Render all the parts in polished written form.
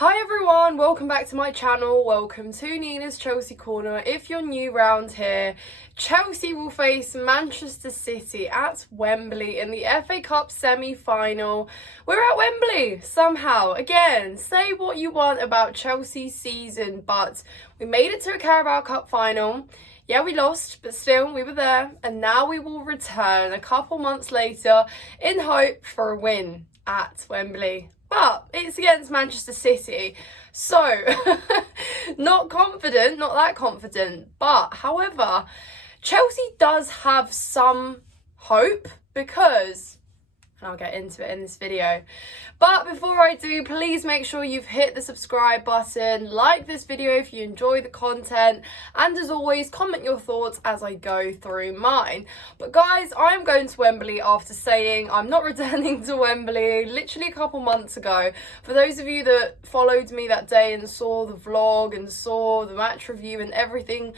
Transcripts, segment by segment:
Hi everyone, welcome back to my channel. Welcome to Nina's Chelsea Corner. If you're new round here, Chelsea will face Manchester City at Wembley in the FA Cup semi-final. We're at Wembley somehow. Again, say what you want about Chelsea's season, but we made it to a Carabao Cup final. Yeah, we lost, but still we were there, and now we will return a couple months later in hope for a win at Wembley. But it's against Manchester City, so not that confident. But however, Chelsea does have some hope because, and I'll get into it in this video. But before I do, please make sure you've hit the subscribe button, like this video if you enjoy the content, and as always, comment your thoughts as I go through mine. But guys, I'm going to Wembley after saying I'm not returning to Wembley literally a couple months ago. For those of you that followed me that day and saw the vlog and saw the match review and everything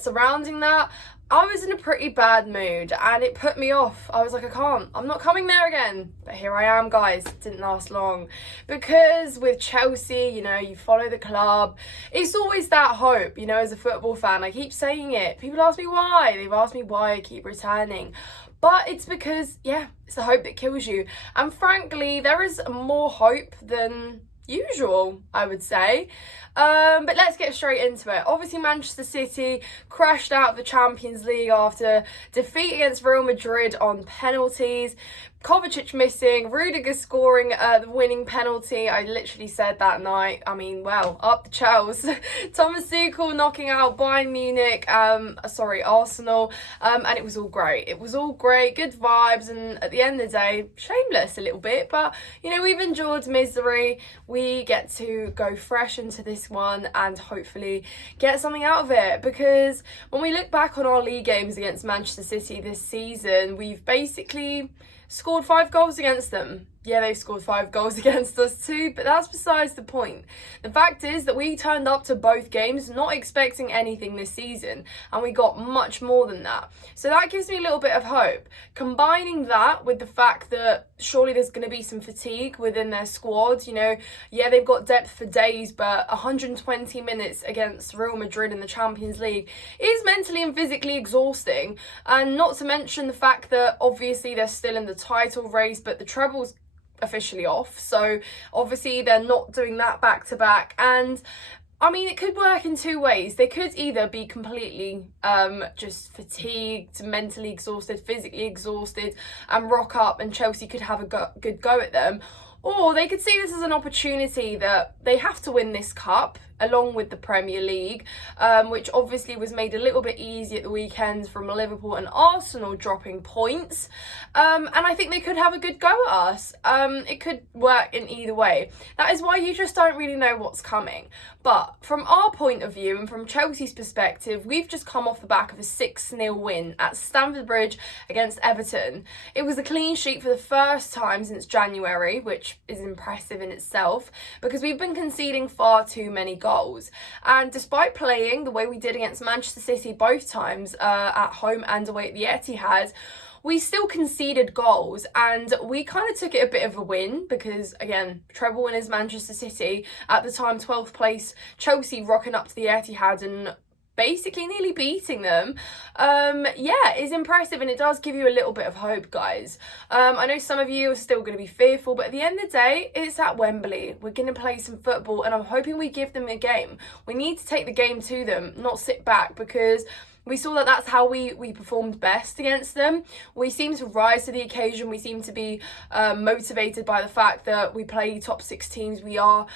surrounding that, I was in a pretty bad mood and it put me off. I was like, I'm not coming there again. But here I am, guys. It didn't last long. Because with Chelsea, you know, you follow the club. It's always that hope, you know, as a football fan. I keep saying it. People ask me why. They've asked me why I keep returning. But it's because, yeah, it's the hope that kills you. And frankly, there is more hope than usual, I would say. But let's get straight into it. Obviously, Manchester City crashed out of the Champions League after defeat against Real Madrid on penalties. Kovacic missing, Rudiger scoring the winning penalty. I literally said that night. I mean, well, up the Chels. Thomas Tuchel knocking out Bayern Munich, Arsenal, and it was all great. It was all great, good vibes, and at the end of the day, shameless a little bit, but you know, we've endured misery. We get to go fresh into this one and hopefully get something out of it, because when we look back on our league games against Manchester City this season, we've basically scored 5 goals against them. Yeah, they've scored 5 goals against us too, but that's besides the point. The fact is that we turned up to both games not expecting anything this season, and we got much more than that. So that gives me a little bit of hope. Combining that with the fact that surely there's going to be some fatigue within their squad. You know, yeah, they've got depth for days, but 120 minutes against Real Madrid in the Champions League is mentally and physically exhausting. And not to mention the fact that obviously they're still in the title race, but the treble's officially off, so obviously they're not doing that back to back. And I mean, it could work in two ways. They could either be completely just fatigued, mentally exhausted, physically exhausted, and rock up and Chelsea could have a good go at them, or they could see this as an opportunity that they have to win this cup along with the Premier League, which obviously was made a little bit easy at the weekend from Liverpool and Arsenal dropping points. And I think they could have a good go at us. It could work in either way. That is why you just don't really know what's coming. But from our point of view and from Chelsea's perspective, we've just come off the back of a 6-0 win at Stamford Bridge against Everton. It was a clean sheet for the first time since January, which is impressive in itself, because we've been conceding far too many goals. And despite playing the way we did against Manchester City both times, at home and away at the Etihad, we still conceded goals, and we kind of took it a bit of a win because, again, treble winners Manchester City, at the time 12th place Chelsea, rocking up to the Etihad and basically nearly beating them, is impressive, and it does give you a little bit of hope, guys. I know some of you are still going to be fearful, but at the end of the day, it's at Wembley. We're going to play some football, and I'm hoping we give them a game. We need to take the game to them, not sit back, because we saw that that's how we performed best against them. We seem to rise to the occasion. We seem to be motivated by the fact that we play top 6 teams. We are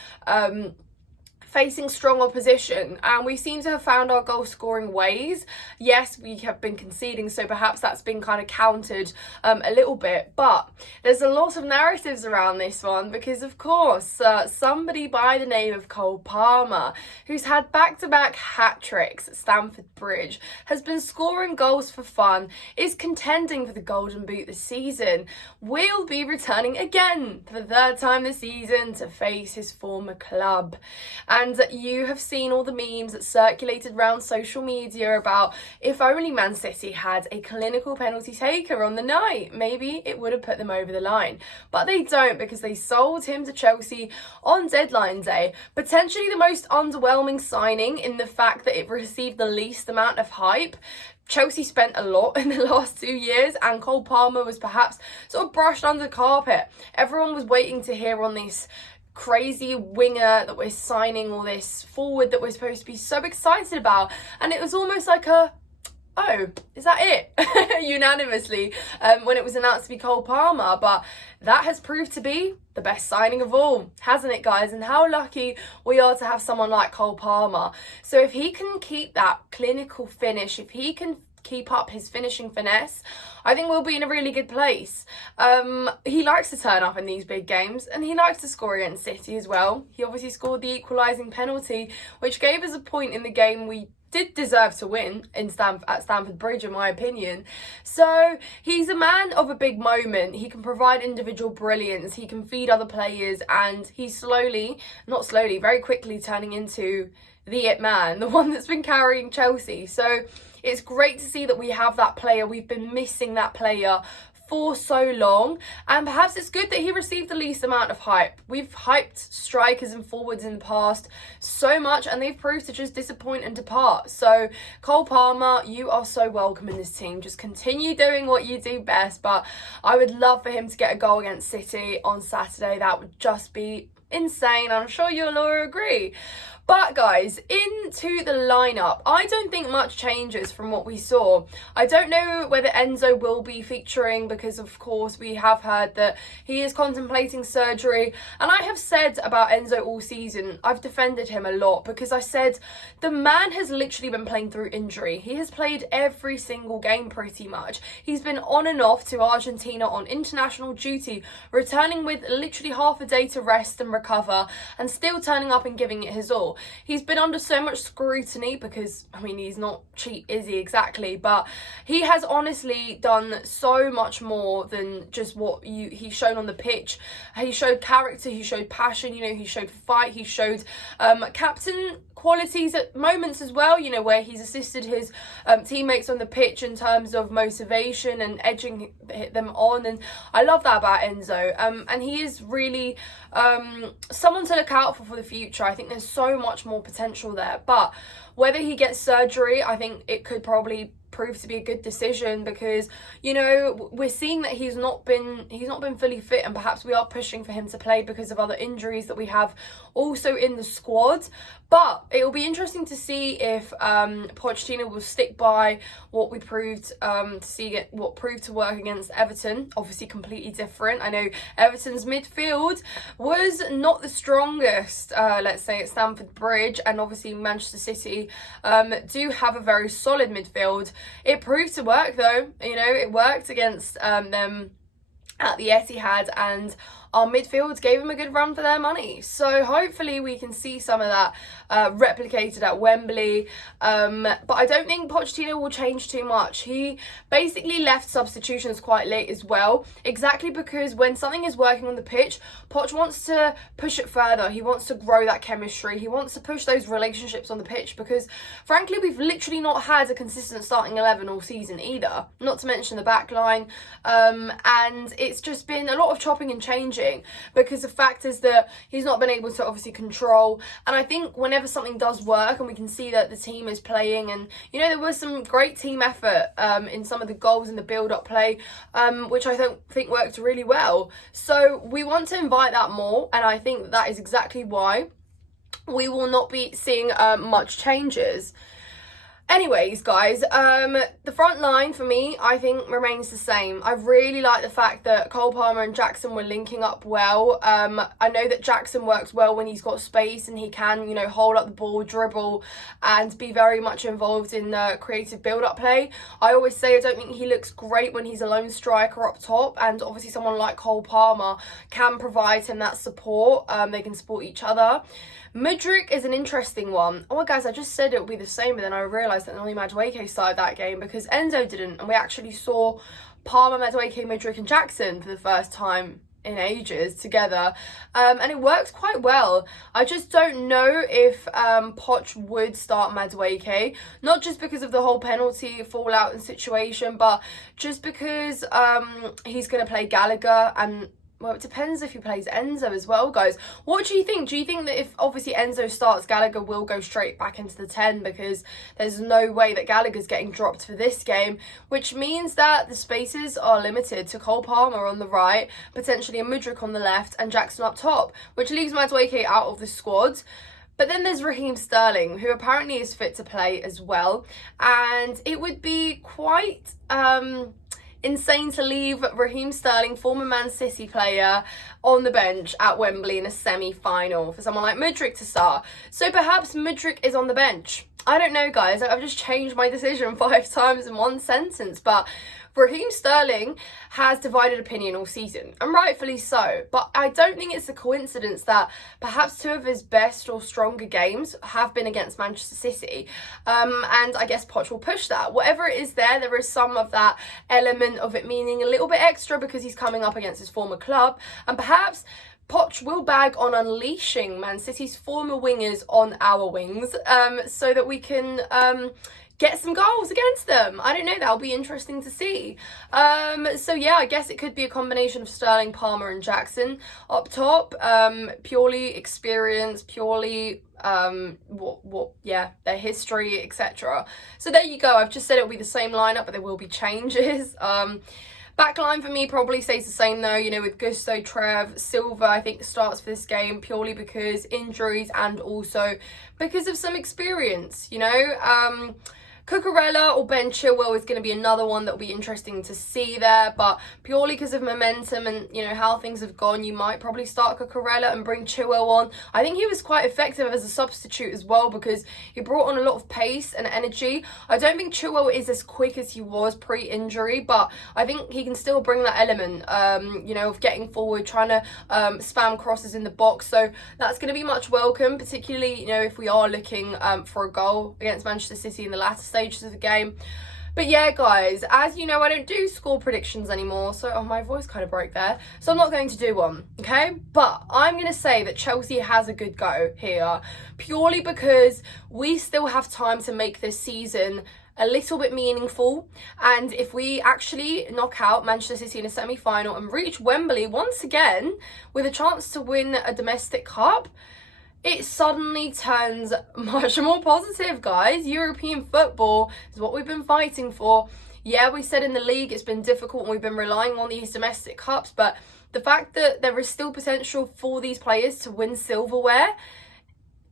facing strong opposition, and we seem to have found our goal scoring ways. Yes, we have been conceding, so perhaps that's been kind of countered a little bit, but there's a lot of narratives around this one because, of course, somebody by the name of Cole Palmer, who's had back-to-back hat-tricks at Stamford Bridge, has been scoring goals for fun, is contending for the Golden Boot this season, will be returning again for the 3rd time this season to face his former club. And you have seen all the memes that circulated around social media about if only Man City had a clinical penalty taker on the night, maybe it would have put them over the line. But they don't, because they sold him to Chelsea on deadline day. Potentially the most underwhelming signing in the fact that it received the least amount of hype. Chelsea spent a lot in the last 2 years, and Cole Palmer was perhaps sort of brushed under the carpet. Everyone was waiting to hear on this crazy winger that we're signing, or this forward that we're supposed to be so excited about, and it was almost like a, oh, is that it? Unanimously, when it was announced to be Cole Palmer. But that has proved to be the best signing of all, hasn't it, guys? And how lucky we are to have someone like Cole Palmer. So if he can keep that clinical finish, if he can keep up his finishing finesse, I think we'll be in a really good place. He likes to turn up in these big games, and he likes to score against City as well. He obviously scored the equalising penalty, which gave us a point in the game we did deserve to win at Stamford Bridge, in my opinion. So he's a man of a big moment. He can provide individual brilliance, he can feed other players, and he's very quickly turning into the it man, the one that's been carrying Chelsea. So it's great to see that we have that player. We've been missing that player for so long, and perhaps it's good that he received the least amount of hype. We've hyped strikers and forwards in the past so much, and they've proved to just disappoint and depart. So Cole Palmer, you are so welcome in this team. Just continue doing what you do best, but I would love for him to get a goal against City on Saturday. That would just be insane. I'm sure you'll all agree. But guys, into the lineup, I don't think much changes from what we saw. I don't know whether Enzo will be featuring, because of course we have heard that he is contemplating surgery, and I have said about Enzo all season, I've defended him a lot, because I said the man has literally been playing through injury. He has played every single game pretty much. He's been on and off to Argentina on international duty, returning with literally half a day to rest and recover, and still turning up and giving it his all. He's been under so much scrutiny because, I mean, he's not cheap, is he, exactly? But he has honestly done so much more than just what he's shown on the pitch. He showed character, he showed passion, he showed fight, he showed captain qualities at moments as well, where he's assisted his teammates on the pitch in terms of motivation and edging them on, and I love that about Enzo. And he is really someone to look out for the future. I think there's so much more potential there, but whether he gets surgery, I think it could probably prove to be a good decision, because we're seeing that he's not been fully fit, and perhaps we are pushing for him to play because of other injuries that we have also in the squad. But it will be interesting to see if Pochettino will stick by what we proved what proved to work against Everton. Obviously completely different. I know Everton's midfield was not the strongest, let's say, at Stamford Bridge, and obviously Manchester City do have a very solid midfield. It proved to work though, it worked against them at the Etihad, and our midfield gave them a good run for their money. So hopefully we can see some of that replicated at Wembley. But I don't think Pochettino will change too much. He basically left substitutions quite late as well, exactly because when something is working on the pitch, Poch wants to push it further. He wants to grow that chemistry. He wants to push those relationships on the pitch, because frankly we've literally not had a consistent starting 11 all season either, not to mention the back line. And it's just been a lot of chopping and changing, because the fact is that he's not been able to obviously control. And I think whenever something does work and we can see that the team is playing, and there was some great team effort in some of the goals in the build-up play, which I think worked really well. So we want to invite that more, and I think that is exactly why we will not be seeing much changes. Anyways, guys, the front line for me, I think, remains the same. I really like the fact that Cole Palmer and Jackson were linking up well. I know that Jackson works well when he's got space and he can, hold up the ball, dribble, and be very much involved in creative build-up play. I always say I don't think he looks great when he's a lone striker up top, and obviously someone like Cole Palmer can provide him that support. They can support each other. Mudryk is an interesting one. Oh, guys, I just said it would be the same, but then I realised that only Madueke started that game because Enzo didn't, and we actually saw Palmer, Madueke, Mudryk and Jackson for the first time in ages together, and it works quite well. I just don't know if Poch would start Madueke, not just because of the whole penalty fallout and situation, but just because he's going to play Gallagher, and well, it depends if he plays Enzo as well, guys. What do you think? Do you think that if obviously Enzo starts, Gallagher will go straight back into the 10? Because there's no way that Gallagher's getting dropped for this game, which means that the spaces are limited to Cole Palmer on the right, potentially a Mudryk on the left, and Jackson up top, which leaves Madueke out of the squad. But then there's Raheem Sterling, who apparently is fit to play as well. And it would be quite insane to leave Raheem Sterling, former Man City player, on the bench at Wembley in a semi-final for someone like Mudryk to start. So perhaps Mudryk is on the bench. I don't know, guys. I've just changed my decision 5 times in one sentence. But Raheem Sterling has divided opinion all season, and rightfully so. But I don't think it's a coincidence that perhaps 2 of his best or stronger games have been against Manchester City. And I guess Poch will push that. Whatever it is there is some of that element of it meaning a little bit extra because he's coming up against his former club. And perhaps Poch will bag on unleashing Man City's former wingers on our wings, so that we can get some goals against them. I don't know, that'll be interesting to see. So yeah, I guess it could be a combination of Sterling, Palmer and Jackson up top. Purely experience, purely their history, etc. So there you go. I've just said it'll be the same lineup, but there will be changes. Backline for me probably stays the same though, you know, with Gusto, Trev, Silva I think starts for this game purely because injuries and also because of some experience, you know. Cucurella or Ben Chilwell is going to be another one that will be interesting to see there, but purely because of momentum and, you know, how things have gone, you might probably start Cucurella and bring Chilwell on. I think he was quite effective as a substitute as well because he brought on a lot of pace and energy. I don't think Chilwell is as quick as he was pre-injury, but I think he can still bring that element, you know, of getting forward, trying to spam crosses in the box. So that's going to be much welcome, particularly, you know, if we are looking for a goal against Manchester City in the latter stages of the game. But yeah, guys, as you know, I don't do score predictions anymore, so my voice kind of broke there, so I'm not going to do one, okay? But I'm going to say that Chelsea has a good go here, purely because we still have time to make this season a little bit meaningful. And if we actually knock out Manchester City in a semi-final and reach Wembley once again with a chance to win a domestic cup, it suddenly turns much more positive, guys. European football is what we've been fighting for. Yeah, we said in the league it's been difficult and we've been relying on these domestic cups, but the fact that there is still potential for these players to win silverware,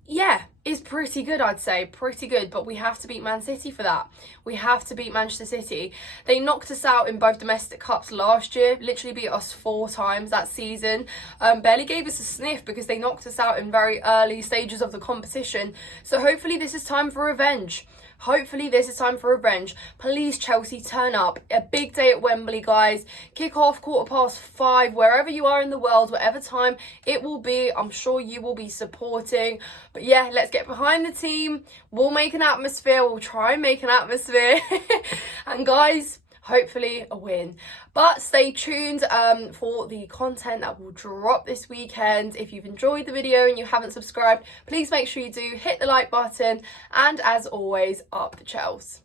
yeah, is pretty good, I'd say. Pretty good, but we have to beat Man City for that. We have to beat Manchester City. They knocked us out in both domestic cups last year, literally beat us 4 times that season. Barely gave us a sniff because they knocked us out in very early stages of the competition. So hopefully this is time for revenge. Hopefully this is time for revenge. Please, Chelsea, turn up. A big day at Wembley, guys. Kick off 5:15, wherever you are in the world, whatever time it will be. I'm sure you will be supporting. But yeah, let's get behind the team. We'll make an atmosphere. We'll try and make an atmosphere. And guys, hopefully a win. But stay tuned for the content that will drop this weekend. If you've enjoyed the video and you haven't subscribed, please make sure you do hit the like button, and as always, up the Chels.